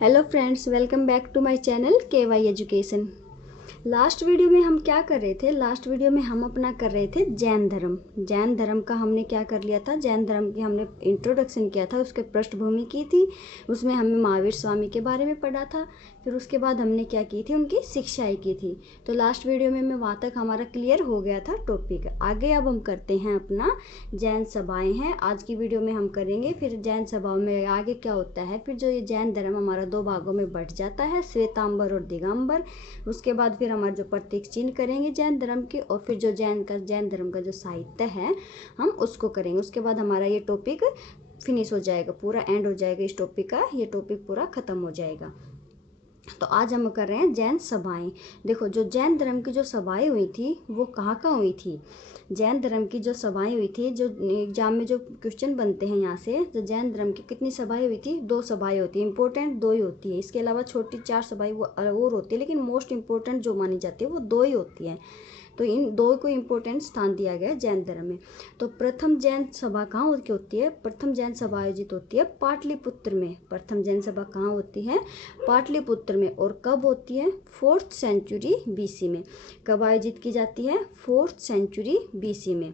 Hello friends, welcome back to my channel KY education. Last video में हम क्या कर रहे थे? लास्ट वीडियो में हम अपना कर रहे थे जैन धर्म। जैन धर्म का हमने क्या कर लिया था? जैन धर्म की हमने इंट्रोडक्शन किया था, उसके पृष्ठभूमि की थी, उसमें हमने महावीर स्वामी के बारे में पढ़ा था। फिर उसके बाद हमने क्या की थी? उनकी शिक्षाएं की थी। तो लास्ट वीडियो में वहाँ तक हमारा क्लियर हो गया था टॉपिक। आगे अब हम करते हैं अपना जैन सभाएं हैं। आज की वीडियो में हम करेंगे फिर जैन सभाओं में आगे क्या होता है। फिर जो ये जैन धर्म हमारा दो भागों में बंट जाता है, श्वेतांबर और दिगंबर। उसके बाद फिर हमारे जो प्रतीक चिन्ह करेंगे जैन धर्म के, और फिर जो जैन धर्म का जो साहित्य है हम उसको करेंगे। उसके बाद हमारा ये टॉपिक फिनिश हो जाएगा, पूरा एंड हो जाएगा इस टॉपिक का, ये टॉपिक पूरा खत्म हो जाएगा। तो आज हम कर रहे हैं जैन सभाएं। देखो, जो जैन धर्म की जो सभाएं हुई थी वो कहाँ हुई थी? जैन धर्म की जो सभाएं हुई थी, जो एग्जाम में जो क्वेश्चन बनते हैं यहाँ से, तो जैन धर्म की कितनी सभाएं हुई थी? 2 सभाएं होती है, इंपॉर्टेंट 2 ही होती है। इसके अलावा छोटी 4 सभाएं वो और होती है, लेकिन मोस्ट इंपॉर्टेंट जो मानी जाती है वो 2 ही होती है। तो इन 2 को इम्पोर्टेंट स्थान दिया गया है जैन धर्म में। तो प्रथम जैन सभा कहाँ की होती है? प्रथम जैन सभा आयोजित होती है पाटलिपुत्र में। प्रथम जैन सभा कहाँ होती है? पाटलिपुत्र में। और कब होती है? 4th सेंचुरी BC में। कब आयोजित की जाती है? 4th सेंचुरी BC में।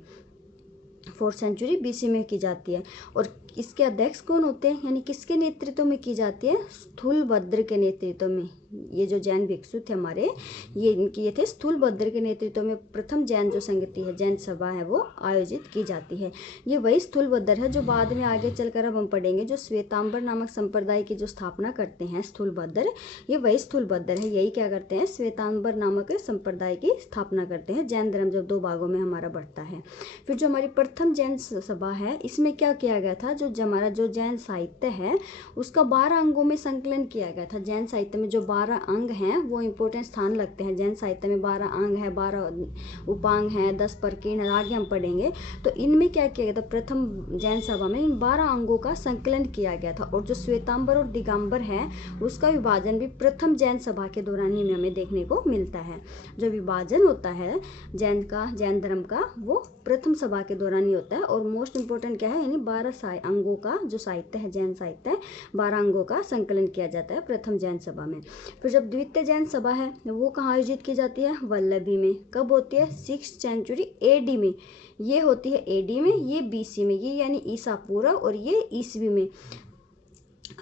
4th सेंचुरी BC में की जाती है। और इसके अध्यक्ष कौन होते हैं, यानी किसके नेतृत्व में की जाती है? स्थूलभद्र के नेतृत्व में। ये जो जैन भिक्षु थे हमारे, ये थे स्थूलभद्र के नेतृत्व में प्रथम जैन जो संगति है, जैन सभा है, वो आयोजित की जाती है। ये वही स्थूलभद्र है जो बाद में आगे चलकर अब हम पढ़ेंगे, जो श्वेतांबर नामक संप्रदाय की जो स्थापना करते हैं स्थूलभद्र, ये वही स्थूलभद्र है। यही क्या करते हैं? श्वेतांबर नामक संप्रदाय की स्थापना करते हैं। जैन धर्म जब 2 भागों में हमारा बढ़ता है। फिर जो हमारी प्रथम जैन सभा है, इसमें क्या किया गया था? जो हमारा जो जैन साहित्य है उसका 12 अंगों में संकलन किया गया था। जैन साहित्य में जो 12 अंग हैं वो इंपॉर्टेंट स्थान लगते हैं। जैन साहित्य में 12 अंग है, 12 उपांग हैं, 10 प्रकीर्ण, आगे हम पढ़ेंगे। तो इनमें क्या किया गया था? प्रथम जैन सभा में इन 12 अंगों का संकलन किया गया था। और जो श्वेतांबर और दिगंबर है उसका विभाजन भी प्रथम जैन सभा के दौरान ही हमें देखने को मिलता है। जो विभाजन होता है जैन धर्म का, वो प्रथम सभा के दौरान ही होता है। और मोस्ट इंपॉर्टेंट क्या है, यानी 12 अंगों का जो साहित्य है, जैन साहित्य है, 12 अंगों का संकलन किया जाता है प्रथम जैन सभा में। फिर जब द्वितीय जैन सभा है वो कहाँ आयोजित की जाती है? वल्लभी में। कब होती है? 6th सेंचुरी AD में। ये होती है AD में, ये BC में, ये यानी ईसा पूर्व, और ये ईसवी में।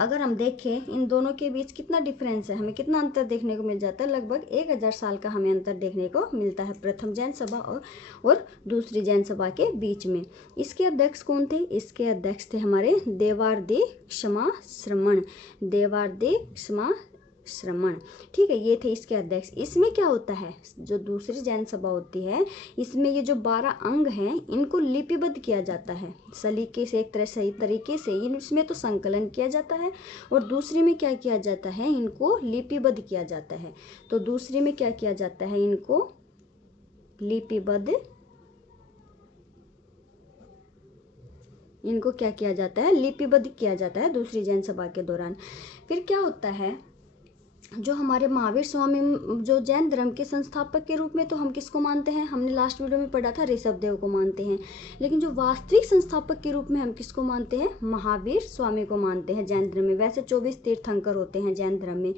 अगर हम देखें इन दोनों के बीच कितना डिफरेंस है, हमें कितना अंतर देखने को मिल जाता है? लगभग 1000 साल का हमें अंतर देखने को मिलता है प्रथम जैन सभा और दूसरी जैन सभा के बीच में। इसके अध्यक्ष कौन थे? इसके अध्यक्ष थे हमारे देवार्दे क्षमा श्रमण। देवार्दे क्षमा श्रमण, ठीक है, ये थे इसके अध्यक्ष। इसमें क्या होता है? जो दूसरी जैन सभा होती है, इसमें ये जो 12 अंग हैं इनको लिपिबद्ध किया जाता है सलीके से, एक तरह सही तरीके से। इसमें तो संकलन किया जाता है, और दूसरी में क्या किया जाता है? इनको लिपिबद्ध किया जाता है। तो दूसरी में क्या किया जाता है? इनको क्या किया जाता है? लिपिबद्ध किया जाता है दूसरी जैन सभा के दौरान। फिर क्या होता है? जो हमारे महावीर स्वामी जो जैन धर्म के संस्थापक के रूप में तो हम किसको मानते हैं? हमने लास्ट वीडियो में पढ़ा था, ऋषभदेव को मानते हैं। लेकिन जो वास्तविक संस्थापक के रूप में हम किसको मानते हैं? महावीर स्वामी को मानते हैं जैन धर्म में। वैसे 24 तीर्थंकर होते हैं जैन धर्म में।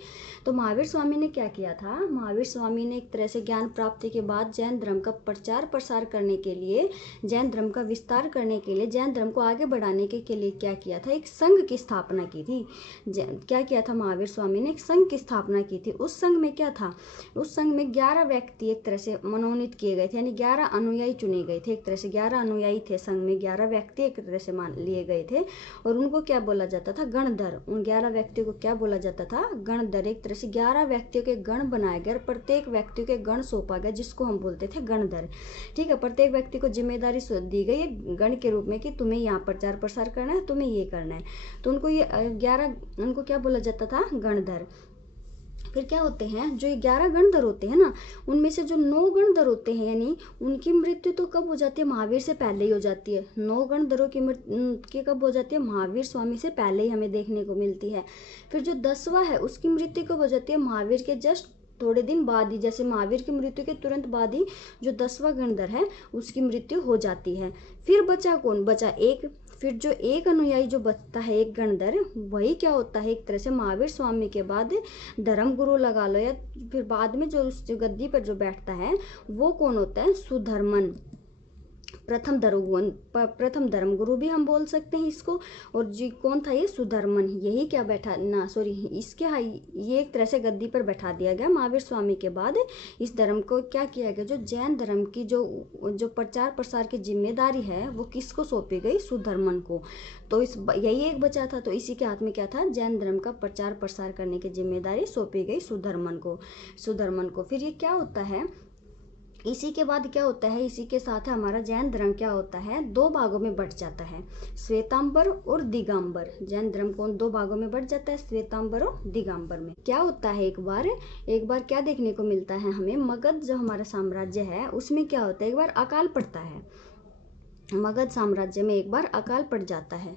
तो महावीर स्वामी ने क्या किया था? महावीर स्वामी ने एक तरह से ज्ञान प्राप्ति के बाद जैन धर्म का प्रचार प्रसार करने के लिए, जैन धर्म का विस्तार करने के लिए, जैन धर्म को आगे बढ़ाने के लिए क्या किया था? एक संघ की स्थापना की थी। क्या किया था? महावीर स्वामी ने एक संघ की स्थापना की थी। उस संघ में क्या था? उस संघ में 11 व्यक्ति एक तरह से मनोनीत किए गए थे, यानी 11 अनुयायी चुने गए थे। एक तरह से 11 अनुयायी थे संघ में, 11 व्यक्ति एक तरह से मान लिए गए थे। और उनको क्या बोला जाता था? गणधर। उन 11 व्यक्तियों को क्या बोला जाता था? गणधर। एक तरह से 11 व्यक्तियों के गण बनाए गए, प्रत्येक व्यक्ति के गण सौंपा गया, जिसको हम बोलते थे गणधर, ठीक है। प्रत्येक व्यक्ति को जिम्मेदारी दी गई गण के रूप में कि तुम्हें यहाँ प्रचार प्रसार करना है, तुम्हें ये करना है। तो उनको ये 11 उनको क्या बोला जाता था? गणधर। फिर क्या होते हैं? जो 11 गणधर होते हैं ना, उनमें से जो 9 गणधर होते हैं, यानी उनकी मृत्यु तो कब हो जाती है? महावीर से पहले ही हो जाती है। 9 गणधरों की मृत्यु कब हो जाती है? महावीर स्वामी से पहले ही हमें देखने को मिलती है। फिर जो 10वां है उसकी मृत्यु कब हो जाती है? महावीर के जस्ट थोड़े दिन बाद ही, जैसे महावीर की मृत्यु के तुरंत बाद ही जो 10वां गणधर है उसकी मृत्यु हो जाती है। फिर बचा कौन? बचा एक। फिर जो एक अनुयायी जो बचता है, एक गणधर, वही क्या होता है, एक तरह से महावीर स्वामी के बाद धर्म गुरु लगा लो, या फिर बाद में जो उस गद्दी पर जो बैठता है वो कौन होता है? सुधर्मन। प्रथम धर्म गुरु भी हम बोल सकते हैं इसको। और जी कौन था ये? सुधर्मन। यही क्या बैठा ना, सॉरी, इसके ये एक तरह से गद्दी पर बैठा दिया गया महावीर स्वामी के बाद। इस धर्म को क्या किया गया? जो जैन धर्म की जो प्रचार प्रसार की जिम्मेदारी है वो किसको सौंपी गई? सुधर्मन को। तो यही एक बचा था, तो इसी के हाथ में क्या था? जैन धर्म का प्रचार प्रसार करने की जिम्मेदारी सौंपी गई सुधर्मन को। फिर ये क्या होता है? इसी के बाद क्या होता है? इसी के साथ हमारा जैन धर्म क्या होता है? 2 भागों में बंट जाता है, श्वेतांबर और दिगंबर। जैन धर्म कौन 2 भागों में बंट जाता है? श्वेतांबर और दिगंबर में। क्या होता है? एक बार क्या देखने को मिलता है हमें? मगध जो हमारा साम्राज्य है उसमें क्या होता है? एक बार अकाल पड़ता है, मगध साम्राज्य में एक बार अकाल पड़ जाता है।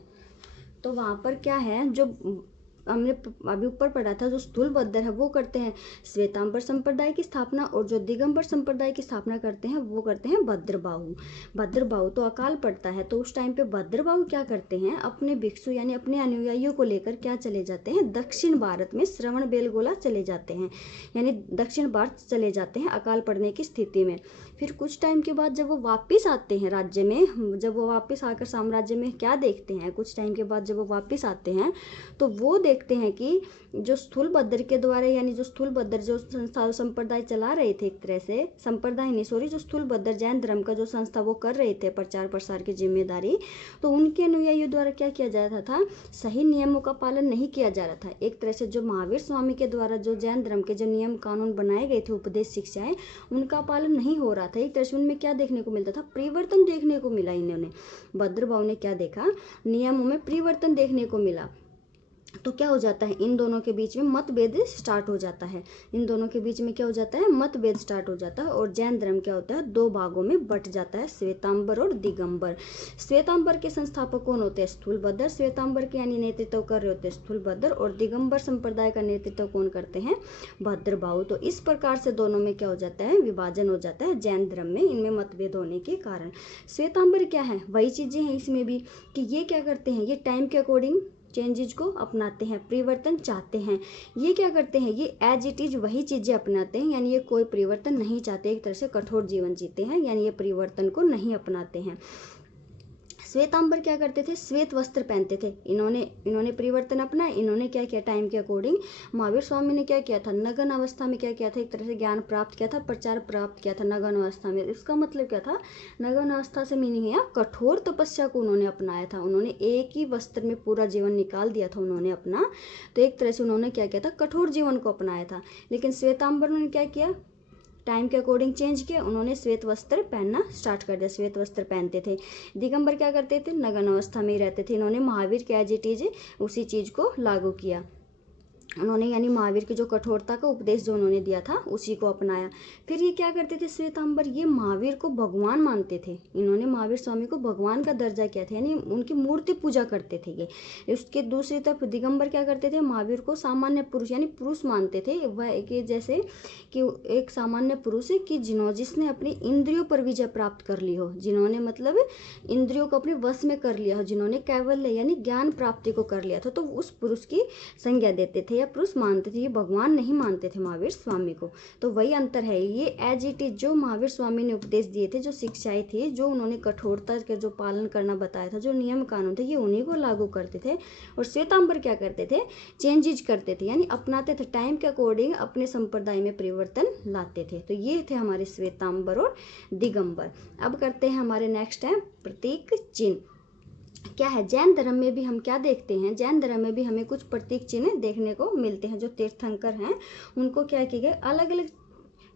तो वहां पर क्या है, जो हमने अभी ऊपर पढ़ा था, जो स्थूलभद्र है वो करते हैं श्वेतांबर संप्रदाय की स्थापना, और जो दिगंबर संप्रदाय की स्थापना करते हैं वो करते हैं भद्रबाहु। तो अकाल पड़ता है, तो उस टाइम पे भद्रबाहु क्या करते हैं? अपने भिक्षु यानी अपने अनुयायियों को लेकर क्या चले जाते हैं? दक्षिण भारत में श्रवण बेलगोला चले जाते हैं, यानी दक्षिण भारत चले जाते हैं अकाल पड़ने की स्थिति में। फिर कुछ टाइम के बाद जब वो वापिस आते हैं राज्य में, जब वो वापिस आकर साम्राज्य में क्या देखते हैं? कुछ टाइम के बाद जब वो वापिस आते हैं तो वो देखते हैं कि जो स्थूलभद्र के द्वारा, यानी जो स्थूलभद्र जो संस्था संप्रदाय चला रहे थे, एक तरह से संप्रदाय नहीं, सॉरी, जो स्थूलभद्र जैन धर्म का जो संस्था वो कर रहे थे प्रचार प्रसार की जिम्मेदारी, तो उनके अनुयायियों द्वारा क्या किया जा रहा था? सही नियमों का पालन नहीं किया जा रहा था। एक तरह से जो महावीर स्वामी के द्वारा जो जैन धर्म के जो नियम कानून बनाए गए थे, उपदेश शिक्षाएं, उनका पालन नहीं हो रहा था। एक तरह से उनमें क्या देखने को मिलता था? परिवर्तन देखने को मिला। इन्होंने, भद्रबाहु ने क्या देखा? नियमों में परिवर्तन देखने को मिला। तो क्या हो जाता है? इन दोनों के बीच में मतभेद स्टार्ट हो जाता है। मतभेद स्टार्ट हो जाता है, और जैन धर्म क्या होता है? 2 भागों में बट जाता है, श्वेतांबर और दिगंबर। श्वेतांबर के संस्थापक कौन होते हैं? स्थूलभद्र। श्वेतांबर के यानी नेतृत्व कर रहे होते हैं स्थूलभद्र, और दिगंबर संप्रदाय का नेतृत्व कौन करते हैं? भद्रबाहु। तो इस प्रकार से दोनों में क्या हो जाता है? विभाजन हो जाता है जैन धर्म में, इनमें मतभेद होने के कारण। श्वेतांबर क्या है? वही चीजें हैं इसमें भी, कि ये क्या करते हैं? ये टाइम के अकॉर्डिंग चेंजेज को अपनाते हैं, परिवर्तन चाहते हैं। ये क्या करते हैं? ये एज इट इज वही चीजें अपनाते हैं, यानी ये कोई परिवर्तन नहीं चाहते, एक तरह से कठोर जीवन जीते हैं, यानी ये परिवर्तन को नहीं अपनाते हैं। श्वेतांबर क्या करते थे? श्वेत वस्त्र पहनते थे। इन्होंने परिवर्तन अपनाया। इन्होंने क्या किया? टाइम के अकॉर्डिंग। महावीर स्वामी ने क्या किया था? नगन अवस्था में क्या किया था? एक तरह से ज्ञान प्राप्त किया था, प्रचार प्राप्त किया था नगन अवस्था में। इसका मतलब क्या था? नगन अवस्था से मीनिंग है कठोर तपस्या को उन्होंने अपनाया था। उन्होंने एक ही वस्त्र में पूरा जीवन निकाल दिया था उन्होंने अपना, तो एक तरह से उन्होंने क्या किया था? कठोर जीवन को अपनाया था। लेकिन श्वेतांबर ने क्या किया? टाइम के अकॉर्डिंग चेंज किया, उन्होंने श्वेत वस्त्र पहनना स्टार्ट कर दिया, श्वेत वस्त्र पहनते थे। दिगंबर क्या करते थे? नग्न अवस्था में ही रहते थे। इन्होंने महावीर के एज इट इज उसी चीज को लागू किया। उन्होंने यानी महावीर की जो कठोरता का उपदेश जो उन्होंने दिया था उसी को अपनाया। फिर ये क्या करते थे? श्वेतांबर ये महावीर को भगवान मानते थे। इन्होंने महावीर स्वामी को भगवान का दर्जा किया था, यानी उनकी मूर्ति पूजा करते थे ये। उसके दूसरी तरफ दिगंबर क्या करते थे? महावीर को सामान्य पुरुष यानी पुरुष मानते थे। वह कि जैसे कि एक सामान्य पुरुष है कि जिसने अपनी इंद्रियों पर विजय प्राप्त कर ली हो, जिन्होंने मतलब इंद्रियों को अपने वश में कर लिया हो, जिन्होंने कैवल्य यानी ज्ञान प्राप्ति को कर लिया था, तो उस पुरुष की संज्ञा देते थे, पुरुष मानते थे। ये भगवान नहीं मानते थे महावीर स्वामी को। तो वही अंतर है। ये एज इट इज जो महावीर स्वामी ने उपदेश दिए थे, जो शिक्षाएं थी, जो उन्होंने कठोरता के जो पालन करना बताया था, जो नियम कानून थे, ये उन्हीं को लागू करते थे। और श्वेतांबर क्या करते थे? चेंजेज करते थे, यानी अपनाते थे, टाइम के अकॉर्डिंग अपने संप्रदाय में परिवर्तन लाते थे। तो ये थे हमारे श्वेतांबर और दिगंबर। अब करते हैं हमारे नेक्स्ट है प्रतीक चिन्ह। क्या है? जैन धर्म में भी हम क्या देखते हैं? जैन धर्म में भी हमें कुछ प्रतीक चिन्ह देखने को मिलते हैं। जो तीर्थंकर हैं उनको क्या किए गए? अलग अलग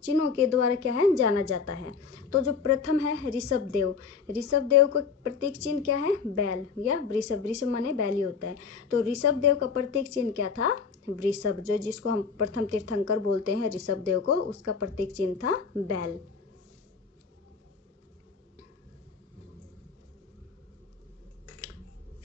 चिन्हों के द्वारा क्या है? जाना जाता है। तो जो प्रथम है ऋषभ देव। ऋषभ देव का प्रतीक चिन्ह क्या है? बैल या वृषभ। वृषभ माने बैल ही होता है। तो ऋषभ देव का प्रतीक चिन्ह क्या था? वृषभ। जो जिसको हम प्रथम तीर्थंकर बोलते हैं ऋषभ देव को, उसका प्रतीक चिन्ह था बैल।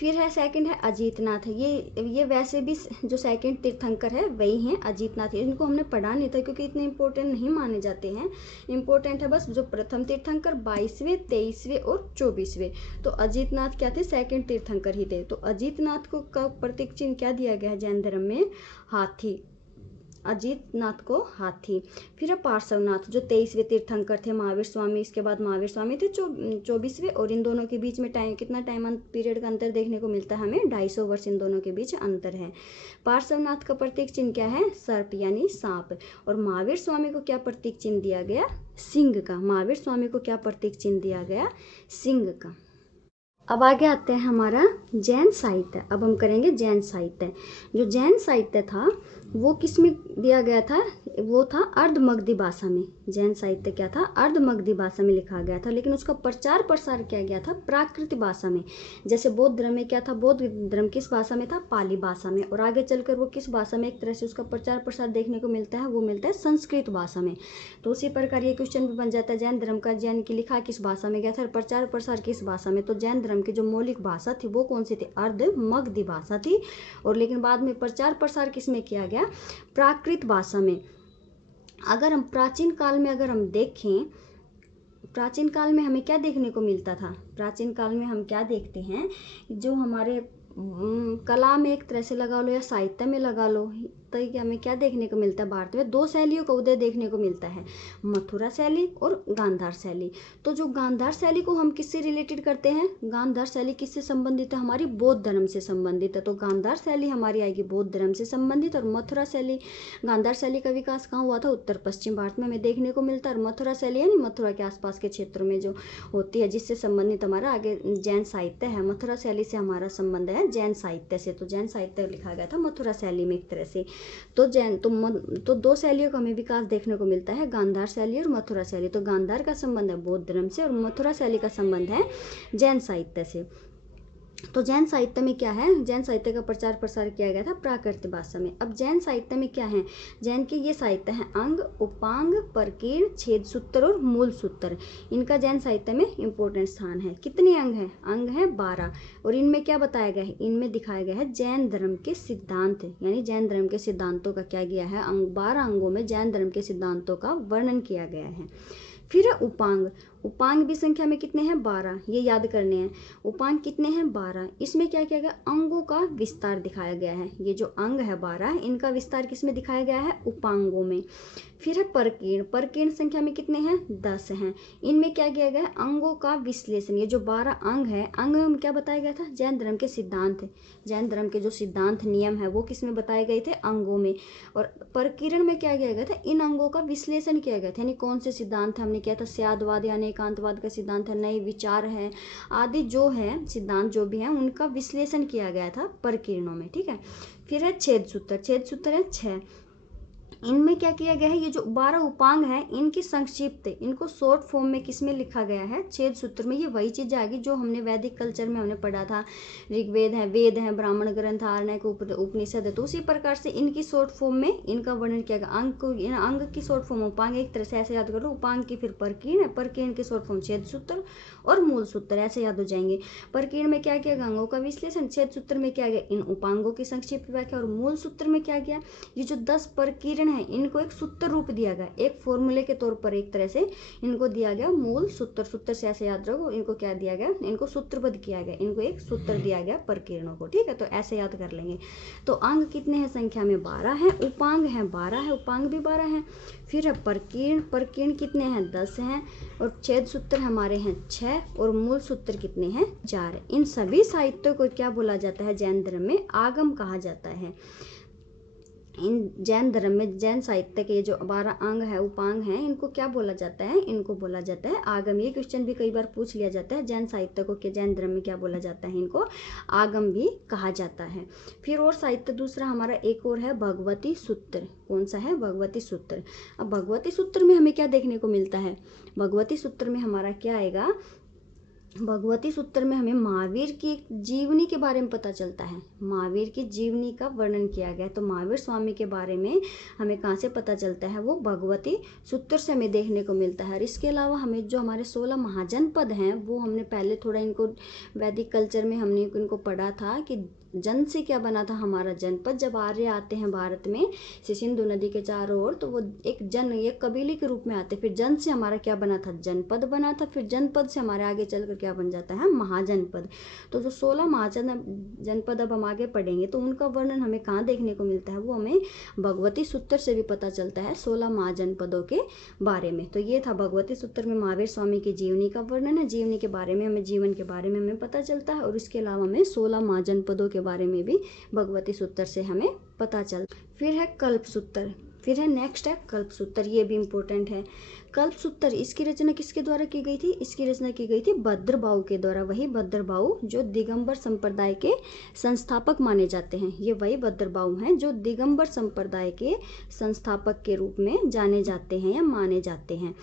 फिर है सेकंड है अजीतनाथ। ये वैसे भी जो सेकंड तीर्थंकर है वही हैं अजीतनाथ। इनको हमने पढ़ा नहीं था क्योंकि इतने इंपॉर्टेंट नहीं माने जाते हैं। इंपॉर्टेंट है बस जो प्रथम तीर्थंकर 22वें, 23वें और 24वें। तो अजीतनाथ क्या थे, सेकंड तीर्थंकर ही थे। तो अजीतनाथ को का प्रतीक चिन्ह क्या दिया गया है जैन धर्म में, हाथी। अजीतनाथ को हाथी। फिर है पार्श्वनाथ जो 23वें तीर्थंकर थे, महावीर स्वामी, इसके बाद महावीर स्वामी थे 24वें, और इन दोनों के बीच में कितना टाइम पीरियड का अंतर देखने को मिलता है हमें, 250 वर्ष इन दोनों के बीच अंतर है। पार्श्वनाथ का प्रतीक चिन्ह क्या है, सर्प यानी सांप। और महावीर स्वामी को क्या प्रतीक चिन्ह दिया गया, सिंह का। महावीर स्वामी को क्या प्रतीक चिन्ह दिया गया, सिंह का। अब आगे आते हैं हमारा जैन साहित्य। अब हम करेंगे जैन साहित्य। जो जैन साहित्य था वो किस में दिया गया था, वो था अर्धमगधी भाषा में। जैन साहित्य क्या था, अर्धमगधी भाषा में लिखा गया था, लेकिन उसका प्रचार प्रसार किया गया था प्राकृत भाषा में। जैसे बौद्ध धर्म में क्या था, बौद्ध धर्म किस भाषा में था, पाली भाषा में। और आगे चलकर वो किस भाषा में एक तरह से उसका प्रचार प्रसार देखने को मिलता है, वो मिलता है संस्कृत भाषा में। तो उसी प्रकार ये क्वेश्चन भी बन जाता है, जैन धर्म का जैन की लिखा किस भाषा में गया था, प्रचार प्रसार किस भाषा में। तो जैन धर्म की जो मौलिक भाषा थी वो कौन सी थी, अर्धमगधी भाषा थी। और लेकिन बाद में प्रचार प्रसार किस में किया गया, प्राकृत भाषा में। अगर हम प्राचीन काल में अगर हम देखें, प्राचीन काल में हमें क्या देखने को मिलता था, प्राचीन काल में हम क्या देखते हैं, जो हमारे कला में एक तरह से लगा लो या साहित्य में लगा लो, तो हमें क्या देखने को मिलता है, भारत में दो शैलियों का उदय देखने को मिलता है, मथुरा शैली और गांधार शैली। तो जो गांधार शैली को हम किससे रिलेटेड करते हैं, गांधार शैली किससे संबंधित है, हमारी बौद्ध धर्म से संबंधित है। तो गांधार शैली हमारी आएगी बौद्ध धर्म से संबंधित। और मथुरा शैली, गांधार शैली का विकास कहाँ हुआ था, उत्तर पश्चिम भारत में हमें देखने को मिलता है। और मथुरा शैली यानी मथुरा के आसपास के क्षेत्रों में जो होती है, जिससे संबंधित हमारा आगे जैन साहित्य है। मथुरा शैली से हमारा संबंध है जैन साहित्य से। तो जैन साहित्य लिखा गया था मथुरा शैली में एक तरह से। तो तो दो शैलियों का हमें विकास देखने को मिलता है, गांधार शैली और मथुरा शैली। तो गांधार का संबंध है बौद्ध धर्म से और मथुरा शैली का संबंध है जैन साहित्य से। तो जैन साहित्य में क्या है, जैन साहित्य का प्रचार प्रसार किया गया था प्राकृत भाषा में। अब जैन साहित्य में क्या है, जैन के ये साहित्य है अंग, उपांग, परकीर्ण, छेद सूत्र और मूल सूत्र। इनका जैन साहित्य में इंपॉर्टेंट स्थान है। कितने अंग हैं, अंग है 12। और इनमें क्या बताया गया है, इनमें दिखाया गया है जैन धर्म के सिद्धांत, यानी जैन धर्म के सिद्धांतों का क्या गया है, 12 अंगों में जैन धर्म के सिद्धांतों का वर्णन किया गया है। फिर है उपांग। उपांग भी संख्या में कितने हैं, 12, ये याद करने हैं। उपांग कितने हैं, 12। इसमें क्या किया गया, अंगों का विस्तार दिखाया गया है। ये जो अंग है 12, इनका विस्तार किसमें दिखाया गया है, उपांगों में। फिर है परकीर्ण। परकीर्ण संख्या में कितने हैं, 10 हैं। इनमें क्या किया गया है, अंगों का विश्लेषण। ये जो 12 अंग है, अंग में क्या बताया गया था, जैन धर्म के सिद्धांत, जैन धर्म के जो सिद्धांत नियम है वो किसमें बताए गए थे, अंगों में। और परकीर्ण में क्या किया गया था, इन अंगों का विश्लेषण किया गया था, यानी कौन से सिद्धांत हमने किया था, स्यादवाद यानी एकांतवाद का सिद्धांत है, नए विचार है, आदि जो है सिद्धांत जो भी है उनका विश्लेषण किया गया था परकीर्णों में। ठीक है। फिर है छेद सूत्र। छेद सूत्र है 6। इनमें क्या किया गया है, ये जो 12 उपांग है इनकी संक्षिप्त, इनको शॉर्ट फॉर्म में किसमें लिखा गया है, छेद सूत्र में। ये वही चीज आएगी जो हमने वैदिक कल्चर में हमने पढ़ा था, ऋग्वेद है, वेद है, ब्राह्मण ग्रंथ, आरण्यक उपनिषद है। तो उसी प्रकार से इनकी शॉर्ट फॉर्म में इनका वर्णन किया गया। अंग की शॉर्ट फॉर्म उपांग, एक तरह से ऐसे याद कर लो, उपांग की फिर परकीर्ण है, परकीर्ण की शॉर्ट फॉर्म छेद सूत्र और मूल सूत्र, ऐसे याद हो जाएंगे। परकीर्ण में क्या किया गया, अंगों का विश्लेषण, छेद सूत्र में क्या गया, इन उपांगों की संक्षिप्त व्याख्या, और मूल सूत्र में क्या गया, ये जो 10 परकीर्ण है इनको एक सूत्र रूप दिया गया, एक फॉर्मूले के तौर पर एक तरह से इनको दिया गया मूल सूत्र। सूत्र से ऐसे याद रखो, इनको क्या दिया गया, इनको सूत्रबद्ध किया गया, इनको एक सूत्र दिया गया परकीर्णों को। ठीक है, तो ऐसे याद कर लेंगे। तो अंग कितने हैं, संख्या में 12 है, उपांग है 12 है, उपांग भी 12 है। फिर है परकीर्ण। परकीर्ण कितने हैं, 10 हैं। और छेद सूत्र हमारे हैं 6 और मूल सूत्र कितने हैं, 4। इन सभी साहित्यों को क्या बोला जाता है, जैन धर्म में आगम कहा जाता है। इन जैन धर्म में जैन साहित्य के जो 12 अंग है, उपांग हैं, इनको क्या बोला जाता है, इनको बोला जाता है आगम। ये क्वेश्चन भी कई बार पूछ लिया जाता है, जैन साहित्य को क्या जैन धर्म में क्या बोला जाता है, इनको आगम भी कहा जाता है। फिर और साहित्य दूसरा हमारा एक और है भगवती सूत्र। कौन सा है, भगवती सूत्र। अब भगवती सूत्र में हमें क्या देखने को मिलता है, भगवती सूत्र में हमारा क्या आएगा, भगवती सूत्र में हमें महावीर की जीवनी के बारे में पता चलता है। महावीर की जीवनी का वर्णन किया गया है। तो महावीर स्वामी के बारे में हमें कहाँ से पता चलता है, वो भगवती सूत्र से हमें देखने को मिलता है। और इसके अलावा हमें जो हमारे 16 महाजनपद हैं, वो हमने पहले थोड़ा इनको वैदिक कल्चर में हमने इनको पढ़ा था कि जन से क्या बना था हमारा जनपद। जब आर्य आते हैं भारत में से सिंधु नदी के चारों ओर, तो वो एक जन, एक कबीले के रूप में आते। फिर जन से हमारा क्या बना था, जनपद बना था। फिर जनपद से हमारे आगे चलकर क्या बन जाता है, महाजनपद। तो जो 16 महाजनपद अब हम आगे पढ़ेंगे तो उनका वर्णन हमें कहाँ देखने को मिलता है, वो हमें भगवती सूत्र से भी पता चलता है 16 महाजनपदों के बारे में। तो ये था भगवती सूत्र में महावीर स्वामी की जीवनी का वर्णन है। जीवनी के बारे में हमें, जीवन के बारे में हमें पता चलता है। और इसके अलावा हमें 16 महाजनपदों के बारे में भी भगवती सूत्र से हमें पता चलता। फिर है कल्प सूत्र, फिर है नेक्स्ट है कल्प सूत्र। ये भी इम्पोर्टेंट है। कल्प सूत्र, इसकी रचना किसके द्वारा की गई थी, इसकी रचना की गई थी भद्रबाहु के द्वारा। वही भद्रबाहु जो दिगंबर संप्रदाय के संस्थापक माने जाते हैं। ये वही भद्रबाहु हैं जो दिगंबर संप्रदाय के संस्थापक के रूप में जाने जाते हैं या माने जाते हैं।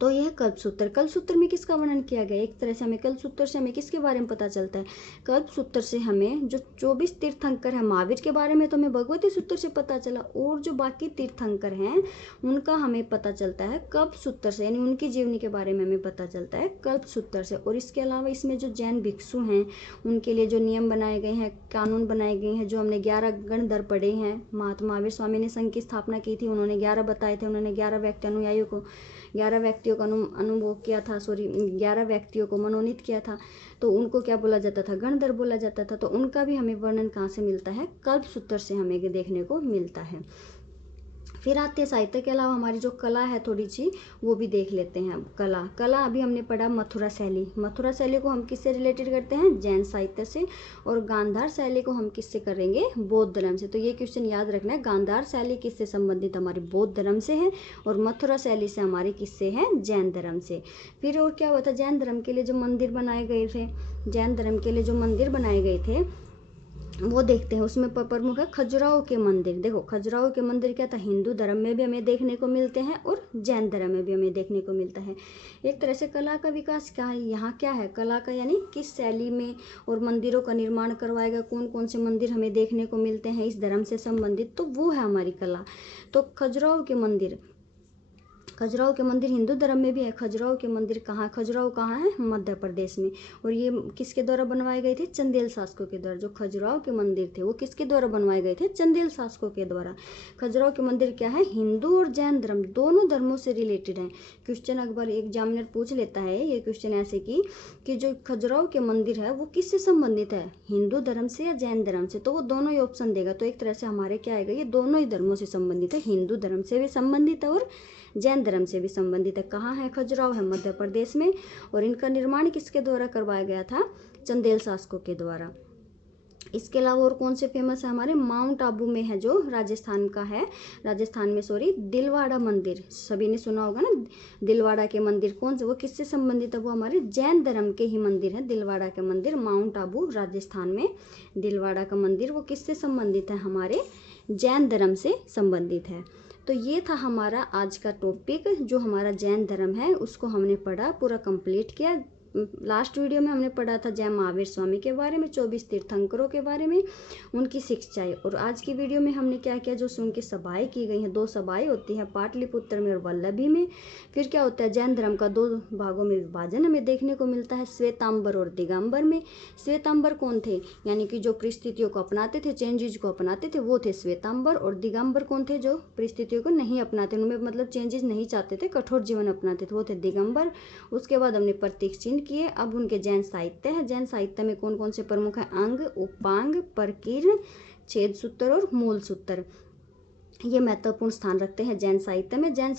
तो यह कल्पसूत्र, कल्पसूत्र में किसका वर्णन किया गया, एक तरह से हमें कल्पसूत्र से हमें किसके बारे में पता चलता है, कल्पसूत्र से हमें जो 24 तीर्थंकर हैं महावीर के बारे में तो हमें भगवती सूत्र से पता चला, और जो बाकी तीर्थंकर हैं उनका हमें पता चलता है कल्पसूत्र से, यानी उनकी जीवनी के बारे में हमें पता चलता है कल्पसूत्र से। और इसके अलावा इसमें जो जैन भिक्षु हैं उनके लिए जो नियम बनाए गए हैं, कानून बनाए गए हैं, जो हमने 11 गणधर पढ़े हैं। महात्मा महावीर स्वामी ने संघ की स्थापना की थी, उन्होंने 11 बताए थे। उन्होंने 11 व्यक्ति अनुयायियों को, 11 व्यक्तियों का अनुभव किया था, 11 व्यक्तियों को मनोनीत किया था। तो उनको क्या बोला जाता था, गणधर बोला जाता था। तो उनका भी हमें वर्णन कहाँ से मिलता है, कल्पसूत्र से हमें देखने को मिलता है। फिर आते हैं साहित्य के अलावा हमारी जो कला है थोड़ी सी, वो भी देख लेते हैं। कला अभी हमने पढ़ा मथुरा शैली। मथुरा शैली को हम किससे रिलेटेड करते हैं, जैन साहित्य से। और गांधार शैली को हम किससे करेंगे, बौद्ध धर्म से। तो ये क्वेश्चन याद रखना है, गांधार शैली किससे संबंधित, हमारी बौद्ध धर्म से है, और मथुरा शैली से हमारी किससे है, जैन धर्म से। फिर और क्या हुआ था, जैन धर्म के लिए जो मंदिर बनाए गए थे, जैन धर्म के लिए जो मंदिर बनाए गए थे वो देखते हैं। उसमें प्रमुख है खजुराहो के मंदिर। देखो खजुराहो के मंदिर क्या था, हिंदू धर्म में भी हमें देखने को मिलते हैं और जैन धर्म में भी हमें देखने को मिलता है। एक तरह से कला का विकास क्या है, यहाँ क्या है, कला का यानी किस शैली में और मंदिरों का निर्माण करवाएगा, कौन कौन से मंदिर हमें देखने को मिलते हैं इस धर्म से संबंधित, तो वो है हमारी कला। तो खजुराहो के मंदिर, खजुराहो के मंदिर हिंदू धर्म में भी है। खजुराहो के मंदिर कहाँ, खजुराहो कहाँ है, मध्य प्रदेश में। और ये किसके द्वारा बनवाए गए थे, चंदेल शासकों के द्वारा। जो खजुराहो के मंदिर थे वो किसके द्वारा बनवाए गए थे, चंदेल शासकों के द्वारा। खजुराहो के मंदिर क्या है, हिंदू और जैन धर्म दोनों धर्मों से रिलेटेड है। क्वेश्चन अकबर एग्जामिनर पूछ लेता है ये क्वेश्चन ऐसे कि जो खजुराहो के मंदिर है वो किससे संबंधित है, हिंदू धर्म से या जैन धर्म से, तो वो दोनों ही ऑप्शन देगा। तो एक तरह से हमारे क्या आएगा, ये दोनों ही धर्मों से संबंधित है, हिंदू धर्म से भी संबंधित है और जैन धर्म से भी संबंधित है। कहाँ है खजुराहो, है मध्य प्रदेश में। और इनका निर्माण किसके द्वारा करवाया गया था, चंदेल शासकों के द्वारा। इसके अलावा और कौन से फेमस है, हमारे माउंट आबू में है जो राजस्थान का है, राजस्थान में दिलवाड़ा मंदिर, सभी ने सुना होगा ना। दिलवाड़ा के मंदिर कौन से, वो किससे संबंधित है, वो हमारे जैन धर्म के ही मंदिर है। दिलवाड़ा के मंदिर माउंट आबू राजस्थान में, दिलवाड़ा का मंदिर वो किससे संबंधित है, हमारे जैन धर्म से संबंधित है। तो ये था हमारा आज का टॉपिक, जो हमारा जैन धर्म है उसको हमने पढ़ा, पूरा कंप्लीट किया। लास्ट वीडियो में हमने पढ़ा था जय महावीर स्वामी के बारे में, 24 तीर्थंकरों के बारे में, उनकी शिक्षाएं। और आज की वीडियो में हमने क्या किया, जो उनकी सभाएं की गई हैं, 2 सभाएं होती हैं, पाटलिपुत्र में और वल्लभी में। फिर क्या होता है, जैन धर्म का 2 भागों में विभाजन हमें देखने को मिलता है, श्वेतांबर और दिगंबर में। श्वेतांबर कौन थे, यानी कि जो परिस्थितियों को अपनाते थे, चेंजेज को अपनाते थे, वो थे श्वेतांबर। और दिगंबर कौन थे, जो परिस्थितियों को नहीं अपनाते, उनमें मतलब चेंजेस नहीं चाहते थे, कठोर जीवन अपनाते थे, वो थे दिगंबर। उसके बाद हमने प्रतीक चिन्ह किए। अब उनके जैन साहित्य है, जैन साहित्य में कौन कौन से प्रमुख है, अंग, उपांग, प्रकीर्ण, छेद सूत्र और मूल सूत्र, ये महत्वपूर्ण स्थान रखते हैं जैन साहित्य में। जैन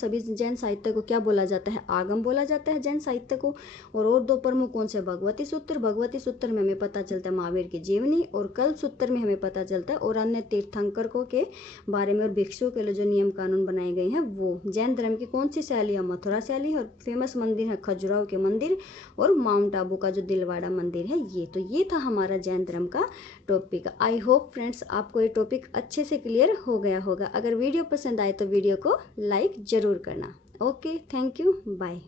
साहित्य को क्या बोला जाता है, आगम बोला जाता है जैन साहित्य को। और 2 प्रमुख कौन से, भगवती सूत्र। भगवती सूत्र में हमें पता चलता है महावीर की जीवनी, और कल्प सूत्र में हमें पता चलता है और अन्य तीर्थंकरों के बारे में और भिक्षुओं के लिए जो नियम कानून बनाए गए हैं वो। जैन धर्म की कौन सी शैली है, मथुरा शैली, और फेमस मंदिर है खजुराहो के मंदिर और माउंट आबू का जो दिलवाड़ा मंदिर है ये। तो ये था हमारा जैन धर्म का टॉपिक। आई होप फ्रेंड्स आपको ये टॉपिक अच्छे से क्लियर हो गया होगा। अगर वीडियो पसंद आए तो वीडियो को लाइक ज़रूर करना। Okay, thank you, bye.